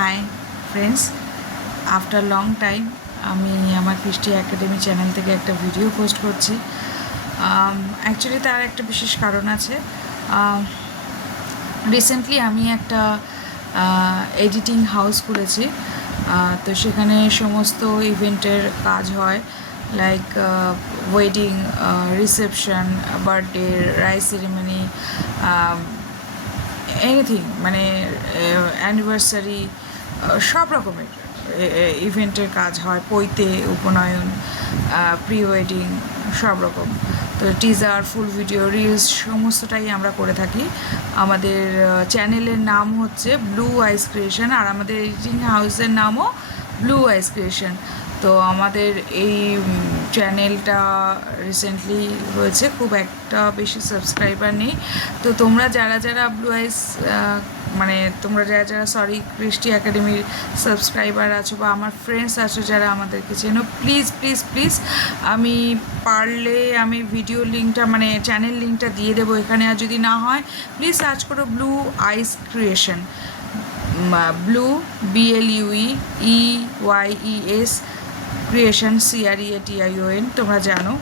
Hi friends, after long time আমি আমার কৃষ্টি একাডেমি চ্যানেল থেকে একটা ভিডিও পোস্ট করছি। অ্যাকচুয়ালি তার একটা বিশেষ কারণ আছে। রিসেন্টলি আমি একটা এডিটিং হাউস খুলেছি। তো সেখানে সমস্ত ইভেন্টের কাজ হয়, like wedding, reception, birthday, rice ceremony, anything, মানে অ্যানিভার্সারি, সব রকমের ইভেন্টের কাজ হয়। পৈতে, উপনয়ন, প্রি ওয়েডিং, সব রকম। তো টিজার, ফুল ভিডিও, রিলস সমস্তটাই আমরা করে থাকি। আমাদের চ্যানেলের নাম হচ্ছে ব্লু আইস ক্রিয়েশন, আর আমাদের এডিটিং হাউসের নামও ব্লু আইস ক্রিয়েশন। তো আমাদের এই চ্যানেলটা রিসেন্টলি হয়েছে, খুব একটা বেশি সাবস্ক্রাইবার নেই। তো তোমরা যারা যারা ব্লু আইস মানে তোমরা যারা যারা কৃষ্টি একাডেমির সাবস্ক্রাইবার আছো বা আমার ফ্রেন্ডস আছো যারা আমাদেরকে চেনো, প্লিজ প্লিজ প্লিজ, আমি পারলে আমি ভিডিও লিঙ্কটা মানে চ্যানেল লিঙ্কটা দিয়ে দেবো এখানে। আর যদি না হয় প্লিজ সার্চ করো ব্লু আইস Creation, Blue BLUEYES Creation, CREATION, তোমরা জানো,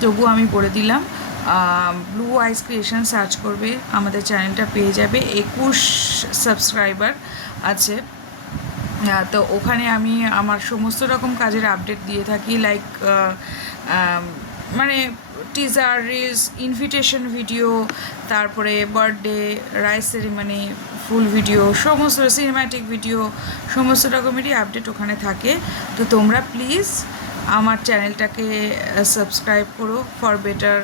তবু আমি বলে দিলাম। ব্লু আইস ক্রিয়েশন সার্চ করবে, আমাদের চ্যানেলটা পেয়ে যাবে। 21 সাবস্ক্রাইবার আছে। তো ওখানে আমি আমার সমস্ত রকম কাজের আপডেট দিয়ে থাকি, লাইক মানে টিজার, রিলস, ইনভিটেশন ভিডিও, তারপরে birthday, rice ceremony, full video, সমস্ত সিনেম্যাটিক ভিডিও, সমস্ত রকমেরই আপডেট ওখানে থাকে। তো তোমরা প্লিজ আমার চ্যানেলটাকে সাবস্ক্রাইব করো ফর বেটার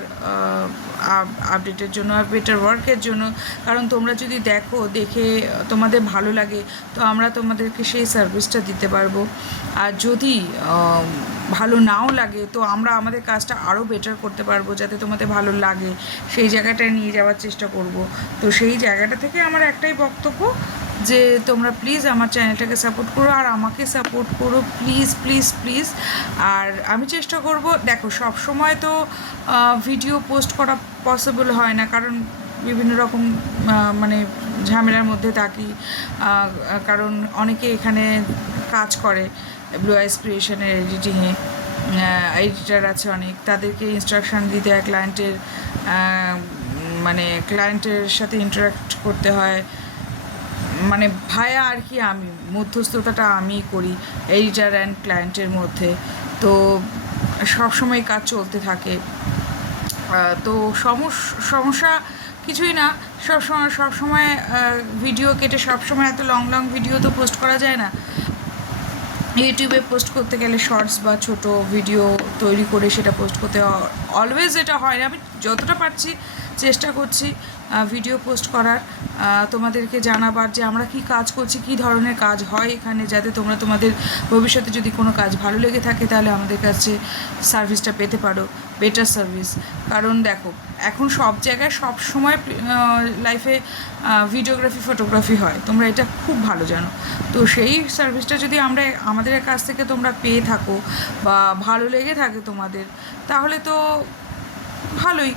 আপডেটের জন্য আর বেটার ওয়ার্কের জন্য। কারণ তোমরা যদি দেখে তোমাদের ভালো লাগে, তো আমরা তোমাদেরকে সেই সার্ভিসটা দিতে পারবো। আর যদি ভালো নাও লাগে, তো আমরা আমাদের কাজটা আরও বেটার করতে পারবো, যাতে তোমাদের ভালো লাগে সেই জায়গাটায় নিয়ে যাওয়ার চেষ্টা করব। তো সেই জায়গাটা থেকে আমার একটাই বক্তব্য যে তোমরা প্লিজ আমার চ্যানেলটাকে সাপোর্ট করো আর আমাকে সাপোর্ট করো, প্লিজ প্লিজ প্লিজ। আর আমি চেষ্টা করব, দেখো সব সময় তো ভিডিও পোস্ট করা পসিবল হয় না, কারণ বিভিন্ন রকম মানে ঝামেলার মধ্যে থাকি। কারণ অনেকে এখানে কাজ করে ব্লু আইস ক্রিয়েশনের এডিটিংয়ে, এডিটার আছে অনেক, তাদেরকে ইনস্ট্রাকশান দিতে হয়, ক্লায়েন্টের মানে ক্লায়েন্টের সাথে ইন্টারাক্ট করতে হয়, মানে ভায়া আর কি, আমি মধ্যস্থতাটা আমিই করি এডিটার অ্যান্ড ক্লায়েন্টের মধ্যে। তো সবসময় কাজ চলতে থাকে। তো সমস্যা কিছুই না। সবসময় ভিডিও কেটে সবসময় এত লং লং ভিডিও তো পোস্ট করা যায় না। ইউটিউবে পোস্ট করতে গেলে শর্টস বা ছোট ভিডিও তৈরি করে সেটা পোস্ট করতে অলওয়েজ এটা হয় না। আমি যতটা পারছি চেষ্টা করছি ভিডিও পোস্ট করার, তোমাদেরকে জানাবার যে আমরা কি কাজ করছি, কি ধরনের কাজ হয় এখানে, যাতে তোমরা তোমাদের ভবিষ্যতে যদি কোনো কাজ ভালো লেগে থাকে তাহলে আমাদের কাছে সার্ভিসটা পেতে পারো, বেটার সার্ভিস। কারণ দেখো এখন সব জায়গায় সব সময় লাইফে ভিডিওগ্রাফি, ফটোগ্রাফি হয়, তোমরা এটা খুব ভালো জানো। তো সেই সার্ভিসটা যদি আমাদের কাছ থেকে তোমরা পেয়ে থাকো বা ভালো লেগে থাকে তোমাদের, তাহলে তো ভালোই।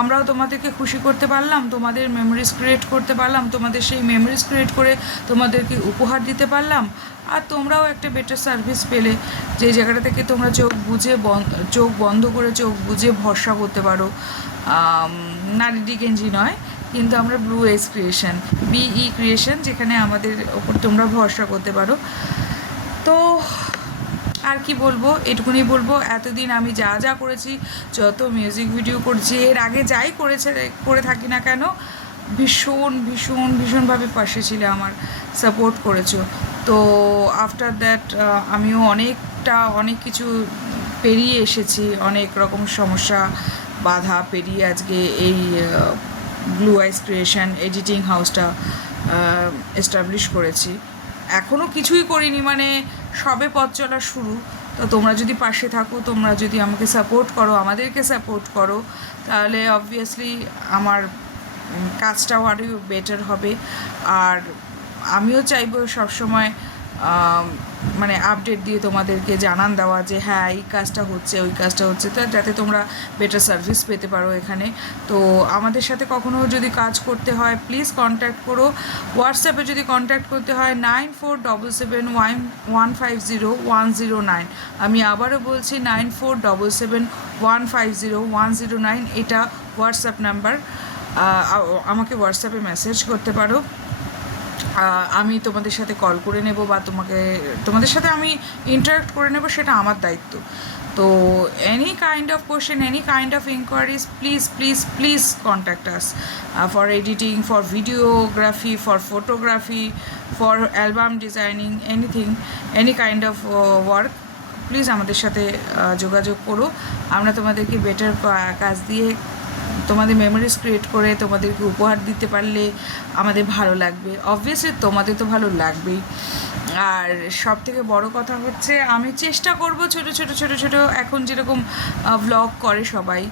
আমরাও তোমাদেরকে খুশি করতে পারলাম, তোমাদের মেমোরিজ ক্রিয়েট করতে পারলাম, তোমাদের সেই মেমোরিজ ক্রিয়েট করে তোমাদেরকে উপহার দিতে পারলাম। আর তোমরাও একটা বেটার সার্ভিস পেলে, যে জায়গাটা থেকে তোমরা চোখ বন্ধ করে চোখ বুঝে ভরসা করতে পারো। নারী গেঞ্জি নয়, কিন্তু আমরা Blue ice Creation, BE Creation, যেখানে আমাদের ওপর তোমরা ভরসা করতে পারো। তো আর কি বলবো, এটুকুনি বলবো। এতদিন আমি যা যা করেছি, যত মিউজিক ভিডিও করছি, এর আগে যাই করে থাকি না কেন, ভীষণভাবে পাশে ছিলে, আমার সাপোর্ট করেছো। তো আফটার দ্যাট আমিও অনেক কিছু পেরিয়ে এসেছি, অনেক রকম সমস্যা বাধা পেরিয়ে আজকে এই ব্লু আইস ক্রিয়েশন এডিটিং হাউসটা এস্টাবলিশ করেছি। এখনও কিছুই করিনি, মানে সবে পথ চলা শুরু। তো তোমরা যদি পাশে থাকো, তোমরা যদি আমাকে সাপোর্ট করো, আমাদেরকে সাপোর্ট করো, তাহলে অবভিয়াসলি আমার কাজটাও আরও বেটার হবে। আর আমিও চাইবো সবসময় মানে আপডেট দিয়ে তোমাদেরকে জানান দেওয়া যে হ্যাঁ এই কাজটা হচ্ছে ওই কাজটা হচ্ছে, তো যাতে তোমরা বেটার সার্ভিস পেতে পারো এখানে। তো আমাদের সাথে কখনো যদি কাজ করতে হয় প্লিজ কন্ট্যাক্ট করো। হোয়াটসঅ্যাপে যদি কন্ট্যাক্ট করতে হয় 9477150109। আমি আবারও বলছি 9477150109, এটা হোয়াটসঅ্যাপ নাম্বার। আমাকে হোয়াটসঅ্যাপে মেসেজ করতে পারো, আমি তোমাদের সাথে কল করে নেব বা তোমাদের সাথে আমি ইন্টারাক্ট করে নেব, সেটা আমার দায়িত্ব। তো any kind of question, any kind of enquiries, please please please contact us for editing, for videography, for photography, for album designing, anything, any kind of work. Please আমাদের সাথে যোগাযোগ করো। আমরা তোমাদেরকে বেটার কাজ দিয়ে তোমাদের মেমোরিজ ক্রিয়েট করে তোমাদেরকে উপহার দিতে পারলে আমাদের ভালো লাগবে। অবভিয়াসলি তোমাদের তো ভালো লাগবেই। আর সব থেকে বড় কথা হচ্ছে আমি চেষ্টা করব ছোটো ছোটো ছোটো ছোটো এখন যেরকম ভ্লগ করে সবাই,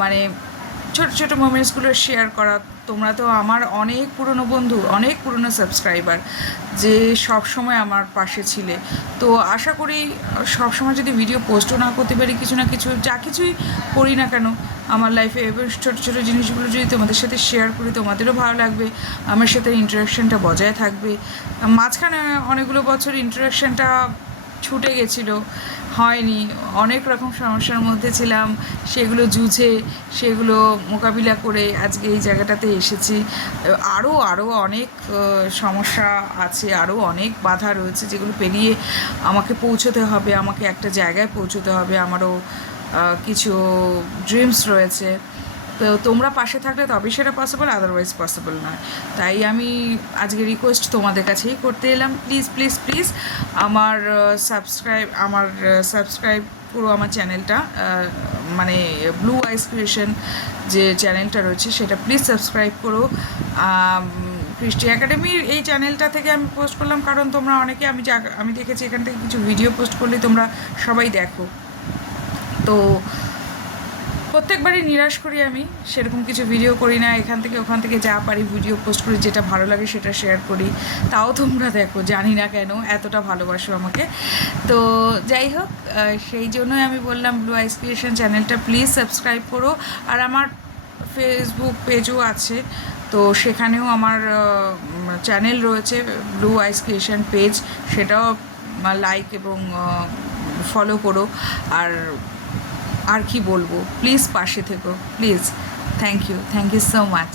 মানে ছোটো ছোটো মোমেন্টসগুলো শেয়ার করা। তোমরা তো আমার অনেক পুরনো বন্ধু, অনেক পুরনো সাবস্ক্রাইবার, যে সব সময় আমার পাশে ছিলে। তো আশা করি সব সময় যদি ভিডিও পোস্টও না করতে পারি, কিছু না কিছু যা কিছুই করি না কেন আমার লাইফে, এবার ছোটো ছোটো জিনিসগুলো যদি তোমাদের সাথে শেয়ার করি তোমাদেরও ভালো লাগবে, আমার সাথে ইন্টারাকশানটা বজায় থাকবে। মাঝখানে অনেকগুলো বছর ইন্টারাকশানটা ছুটে গেছিলো, হয়নি, অনেক রকম সমস্যার মধ্যে ছিলাম, সেগুলো জুঝে সেগুলো মোকাবিলা করে আজকে এই জায়গাটাতে এসেছি। আরও আরও অনেক সমস্যা আছে, আরও অনেক বাধা রয়েছে যেগুলো পেরিয়ে আমাকে পৌঁছতে হবে, আমাকে একটা জায়গায় পৌঁছতে হবে। আমারও কিছু ড্রিমস রয়েছে, তো তোমরা পাশে থাকলে তবেই সেটা পসিবল, আদারওয়াইজ পসিবল নয়। তাই আমি আজকে রিকোয়েস্ট তোমাদের কাছেই করতে এলাম, প্লিজ প্লিজ প্লিজ আমার সাবস্ক্রাইব করো আমার চ্যানেলটা, মানে ব্লু আইস ক্রিয়েশন যে চ্যানেলটা রয়েছে সেটা প্লিজ সাবস্ক্রাইব করো। কৃষ্টি একাডেমির এই চ্যানেলটা থেকে আমি পোস্ট করলাম কারণ তোমরা অনেকে, আমি দেখেছি এখান থেকে কিছু ভিডিও পোস্ট করলে তোমরা সবাই দেখো। তো প্রত্যেকবারই নিরাশ করি, আমি সেরকম কিছু ভিডিও করি না, এখান থেকে ওখান থেকে যা পারি ভিডিও পোস্ট করি, যেটা ভালো লাগে সেটা শেয়ার করি, তাও তোমরা দেখো, জানি না কেন এতটা ভালোবাসো আমাকে। তো যাই হোক, সেই জন্যই আমি বললাম ব্লু আইস ক্রিয়েশন চ্যানেলটা প্লিজ সাবস্ক্রাইব করো। আর আমার ফেসবুক পেজও আছে, তো সেখানেও আমার চ্যানেল রয়েছে ব্লু আইস ক্রিয়েশন পেজ, সেটাও লাইক এবং ফলো করো। আর কি বলবো, প্লিজ পাশে থেকো, please. Thank you so much.